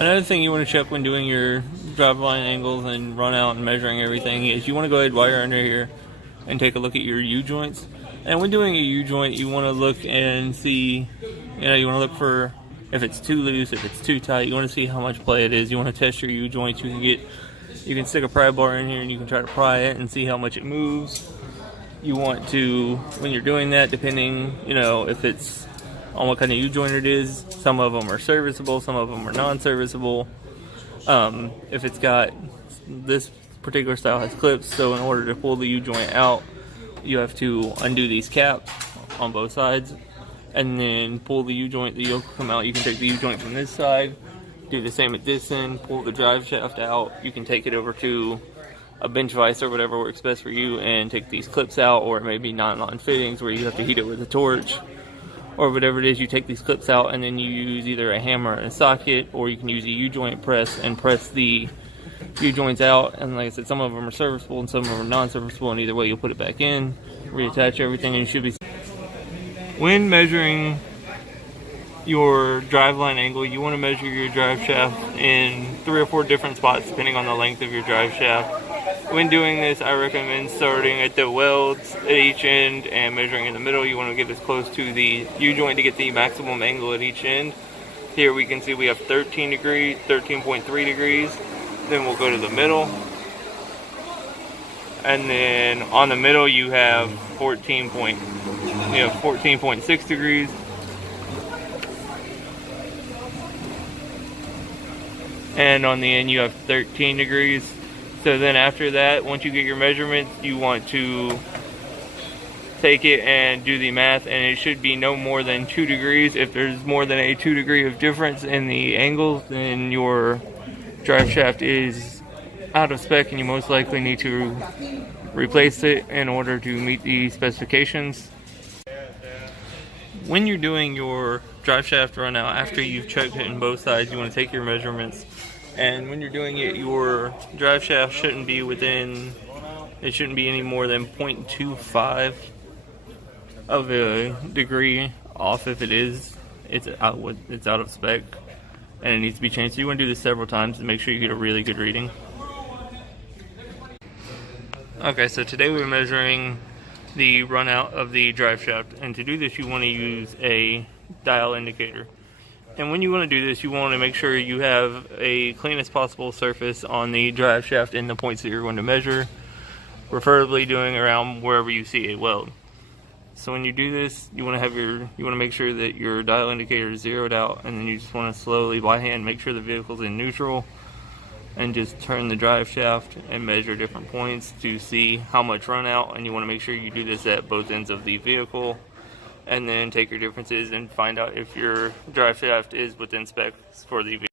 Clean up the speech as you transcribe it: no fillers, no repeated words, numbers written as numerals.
Another thing you want to check when doing your driveline angles and run out and measuring everything is you want to go ahead wire under here and take a look at your U-joints. And when doing a U-joint, you want to look and see, you want to look for if it's too loose, if it's too tight. You want to see how much play it is. You want to test your U-joints. You can stick a pry bar in here and you can try to pry it and see how much it moves. You want to, when you're doing that, depending, if it's on what kind of U-joint it is, some of them are serviceable, some of them are non-serviceable. If it's got, this particular style has clips, so in order to pull the U-joint out, you have to undo these caps on both sides and then pull the U-joint, the yoke will come out. You can take the U-joint from this side, do the same at this end, pull the drive shaft out. You can take it over to a bench vise or whatever works best for you and take these clips out, or it may be nylon fittings where you have to heat it with a torch or whatever it is. You take these clips out and then you use either a hammer and a socket, or you can use a U-joint press and press the U-joints out. And like I said, some of them are serviceable and some of them are non-serviceable, and either way you'll put it back in, reattach everything, and you should be. When measuring your driveline angle, you want to measure your drive shaft in 3 or 4 different spots depending on the length of your drive shaft. When doing this, I recommend starting at the welds at each end and measuring in the middle. You want to get as close to the U-joint to get the maximum angle at each end. Here we can see we have 13 degrees, 13.3 degrees. Then we'll go to the middle. And then on the middle you have 14.6 degrees. And on the end you have 13 degrees. So then after that, once you get your measurements, you want to take it and do the math, and it should be no more than 2 degrees. If there's more than a 2 degree of difference in the angles, then your drive shaft is out of spec and you most likely need to replace it in order to meet the specifications. When you're doing your drive shaft run out, after you've checked it in both sides, you want to take your measurements. And when you're doing it, your drive shaft shouldn't be any more than 0.25 of a degree off. If it is, it's out of spec and it needs to be changed. So you want to do this several times to make sure you get a really good reading. Okay, so today we're measuring the run out of the drive shaft, and to do this you want to use a dial indicator. And when you want to do this, you want to make sure you have a cleanest possible surface on the drive shaft in the points that you're going to measure, preferably doing around wherever you see a weld. So when you do this, you want to make sure that your dial indicator is zeroed out, and then you just want to slowly by hand make sure the vehicle's in neutral and just turn the drive shaft and measure different points to see how much run out. And you want to make sure you do this at both ends of the vehicle, and then take your differences and find out if your drive shaft is within specs for the vehicle.